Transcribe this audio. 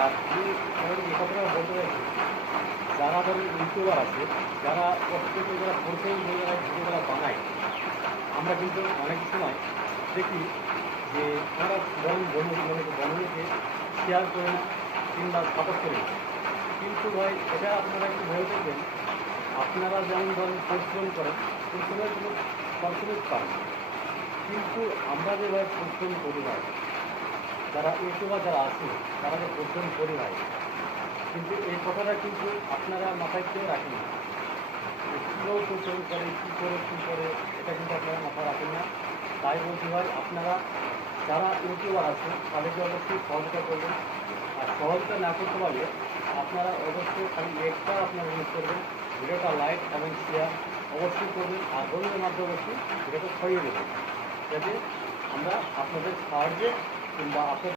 আর আমি এই কথাটা বলতে চাইছি, যারা ধরেন ইউটিউবার আছে, যারা প্রত্যেকে যারা প্রথম ভিডিওগুলো বানায়, আমরা কিন্তু অনেক সময় দেখি যে আমরা বন্ধুকে শেয়ার করি না কিংবা সাপোর্ট করি না। কিন্তু ভাই এটা আপনারা একটু ভেবে দেখবেন, আপনারা যেমন ধরেন পরিশ্রম করেন, পরিশ্রমের কোনো পারিশ্রমিক পান, কিন্তু আমরা যে ভাই পরিশ্রম করি ভাই, যারা ইউটিউবার যারা আছে তারা যে পরিশ্রম করি ভাই, কিন্তু এই কথাটা কিন্তু আপনারা মাথায় কেউ রাখেন না। কীভাবে পরিশ্রম করে, কী করে এটা কিন্তু আপনারা মাথায় রাখেন না। তাই বলছি ভাই, আপনারা যারা ইউটিউবার আছে তাদেরকে অবশ্যই সহযোগিতা করবেন। আর সহযোগিতা না করতে পারলে আপনারা অবশ্যই খালি একটা আপনারা ইউজ করবেন, ভিডিওটা লাইক এবং শেয়ার অবশ্যই করবেন। আর বন্ধুদের মাধ্যমে অবশ্যই ভিডিওটা ছড়িয়ে দেবেন, যাতে আমরা আপনাদের সাহায্যে কিংবা আপনাদের